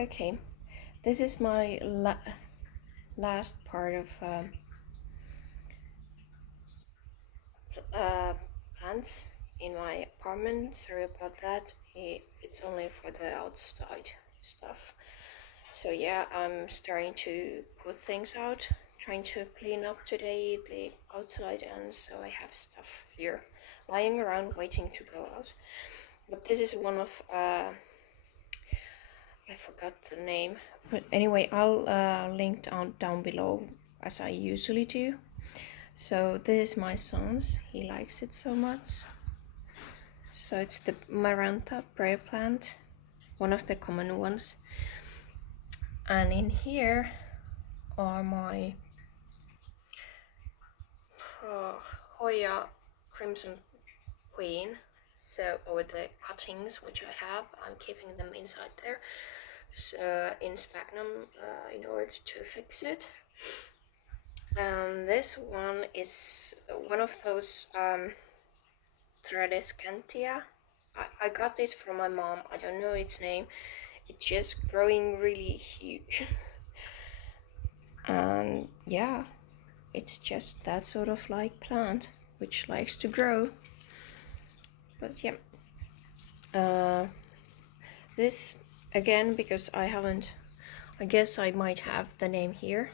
Okay, this is my last part of plants in my apartment. Sorry about that. It's only for the outside stuff. So yeah, I'm starting to put things out, trying to clean up today the outside, and so I have stuff here lying around waiting to go out. But this is one of I forgot the name, but anyway, I'll link down below as I usually do. So this is my son's. He likes it so much. So it's the Maranta prayer plant, one of the common ones. And in here are my Hoya Crimson Queen. So, or the cuttings which I have, I'm keeping them inside there. So, in sphagnum in order to fix it. This one is one of those Tradescantia. I got it from my mom. I don't know its name. It's just growing really huge. And yeah, it's just that sort of like plant which likes to grow. But yeah, this again, because I haven't, I guess I might have the name here.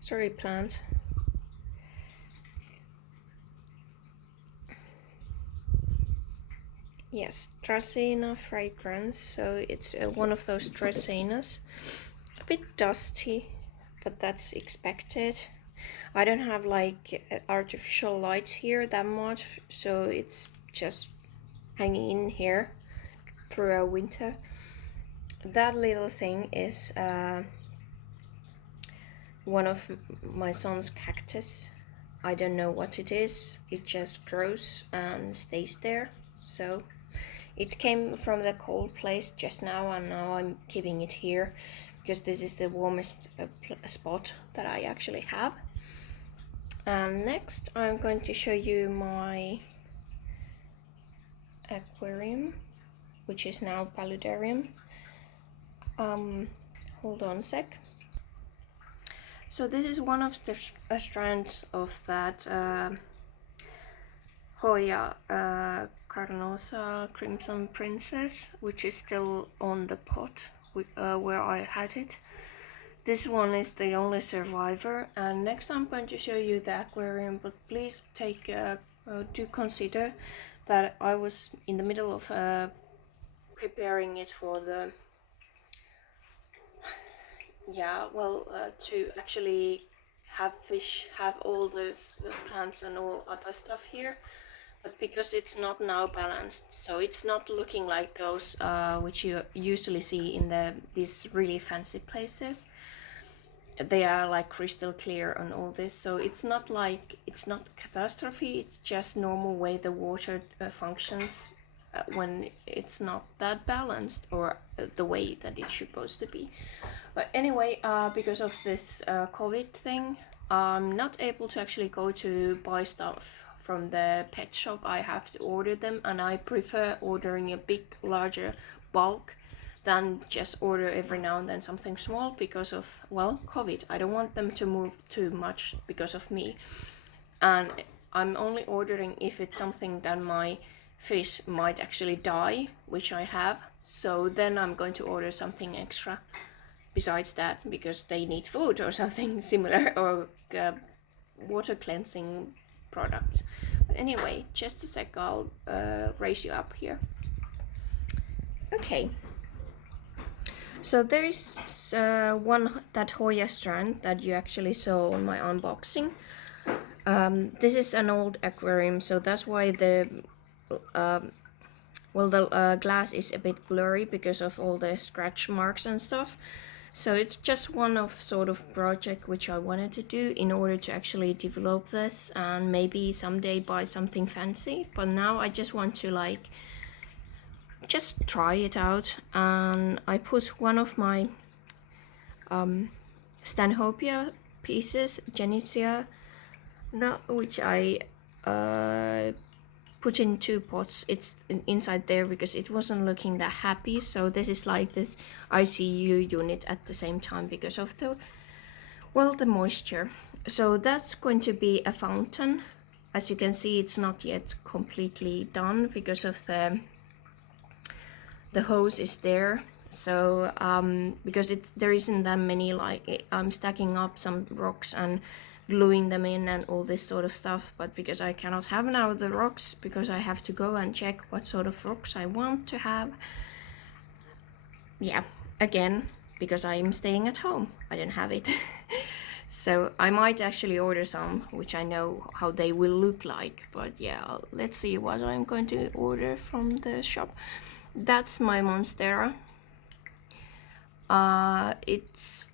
Sorry, plant. Yes, Dracaena fragrance. So it's one of those Dracaenas. A bit dusty, but that's expected. I don't have like artificial lights here that much, so it's just hanging in here throughout winter. That little thing is one of my son's cactus. I don't know what it is. It just grows and stays there. So it came from the cold place just now, and now I'm keeping it here because this is the warmest spot that I actually have. And next I'm going to show you my aquarium, which is now paludarium. Hold on a sec. So this is one of the strands of that Hoya Carnosa Crimson Princess, which is still on the pot where I had it. This one is the only survivor, and next I'm going to show you the aquarium, but please do consider that I was in the middle of preparing it for the to actually have fish, have all those plants and all other stuff here, but because it's not now balanced, so it's not looking like those which you usually see in these really fancy places. They are like crystal clear on all this, so it's not catastrophe, it's just normal way the water functions when it's not that balanced, or the way that it's supposed to be. But anyway, because of this COVID thing, I'm not able to actually go to buy stuff from the pet shop. I have to order them, and I prefer ordering a big, larger bulk than just order every now and then something small because of, well, COVID. I don't want them to move too much because of me. And I'm only ordering if it's something that my fish might actually die, which I have. So then I'm going to order something extra besides that, because they need food or something similar, or water cleansing products. But anyway, just a sec, I'll raise you up here. Okay. So there is one, that Hoya strand that you actually saw on my unboxing. This is an old aquarium, so that's why the glass is a bit blurry because of all the scratch marks and stuff. So it's just one of sort of project which I wanted to do in order to actually develop this and maybe someday buy something fancy. But now I just want to like just try it out, and I put one of my Stanhopea pieces, Genesia, which I put in 2 pots. It's inside there because it wasn't looking that happy. So this is like this ICU unit at the same time because of the, well, the moisture. So that's going to be a fountain. As you can see, it's not yet completely done because of the hose is there. So because there isn't that many, like I'm stacking up some rocks and gluing them in and all this sort of stuff, but because I cannot have now the rocks because I have to go and check what sort of rocks I want to have. Yeah, again, because I'm staying at home, I don't have it. So I might actually order some, which I know how they will look like, but yeah, let's see what I'm going to order from the shop. That's my monstera. It's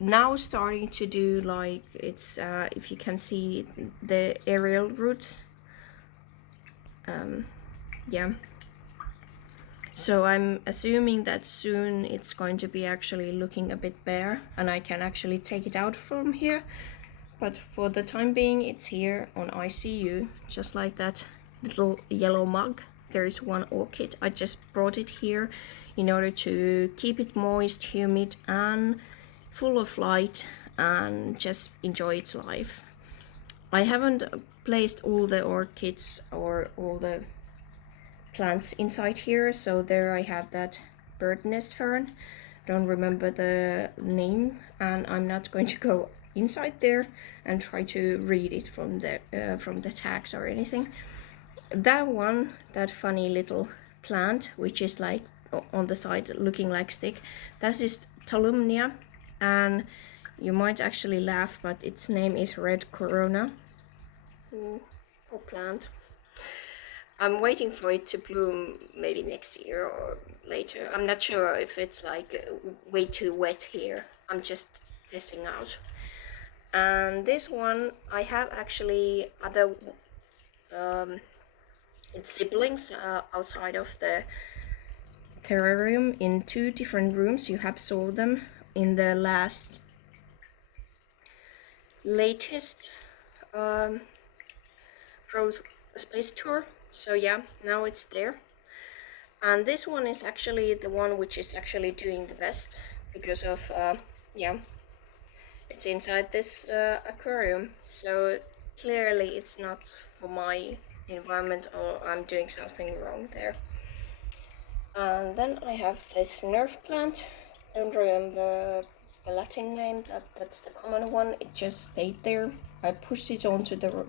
now starting to do like, it's if you can see the aerial roots. Yeah, so I'm assuming that soon it's going to be actually looking a bit better and I can actually take it out from here. But for the time being, it's here on ICU, just like that little yellow mug. There is one orchid. I just brought it here in order to keep it moist, humid and full of light and just enjoy its life. I haven't placed all the orchids or all the plants inside here. So there I have that bird nest fern. Don't remember the name, and I'm not going to go inside there and try to read it from the tags or anything. That one, that funny little plant, which is like on the side looking like stick, that is Tolumnia, and you might actually laugh, but its name is red corona. Poor plant. I'm waiting for it to bloom maybe next year or later. I'm not sure if it's like way too wet here. I'm just testing out. And this one, I have actually other its siblings outside of the terrarium in 2 different rooms. You have saw them in the latest Growthspace tour. So yeah, now it's there. And this one is actually the one which is actually doing the best because of yeah, it's inside this aquarium. So clearly it's not for my environment, or I'm doing something wrong there. And then I have this nerve plant. Don't remember the Latin name. That's the common one. It just stayed there. I pushed it onto the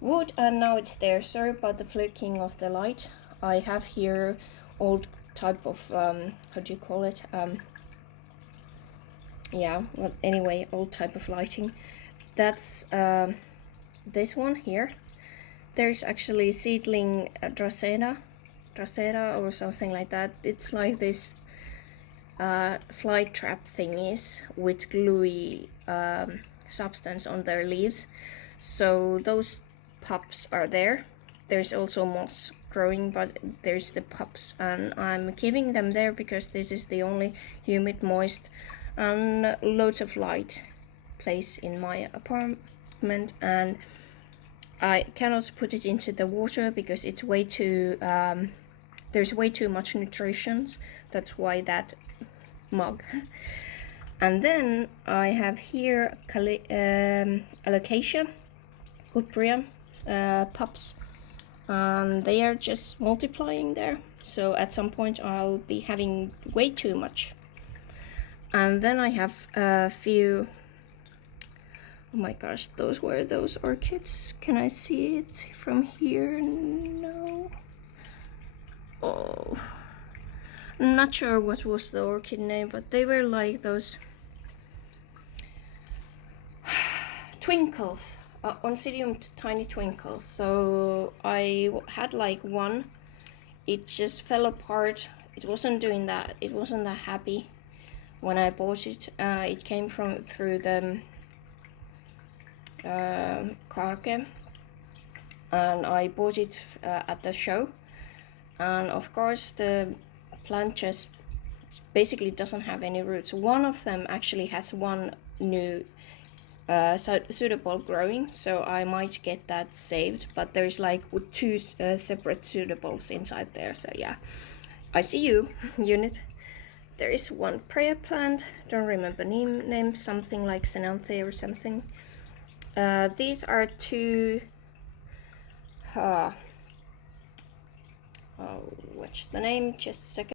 wood and now it's there. Sorry about the flicking of the light. I have here old type of how do you call it, yeah, well, anyway, old type of lighting. That's this one here. There's actually seedling Dracena or something like that. It's like this fly trap thingies with gluey substance on their leaves. So those pups are there. There's also moss growing, but there's the pups, and I'm keeping them there because this is the only humid, moist and loads of light place in my apartment, and I cannot put it into the water because it's way too there's way too much nutrition. That's why that mug. And then I have here alocasia purpurea pups, and they are just multiplying there, so at some point I'll be having way too much. And then I have a few, oh my gosh, those were those orchids. Can I see it from here? No. Oh, I'm not sure what was the orchid name, but they were like those twinkles, Oncidium tiny twinkles. So I had like one, it just fell apart. It wasn't doing that. It wasn't that happy when I bought it. It came through the Karke, and I bought it at the show. And of course the plant just basically doesn't have any roots. One of them actually has one new suitable growing, so I might get that saved, but there's like with two separate suitables inside there, so yeah. I see you, unit. There is one prayer plant, don't remember name, something like Xenanthe or something. These are two, oh, what's the name, just a second.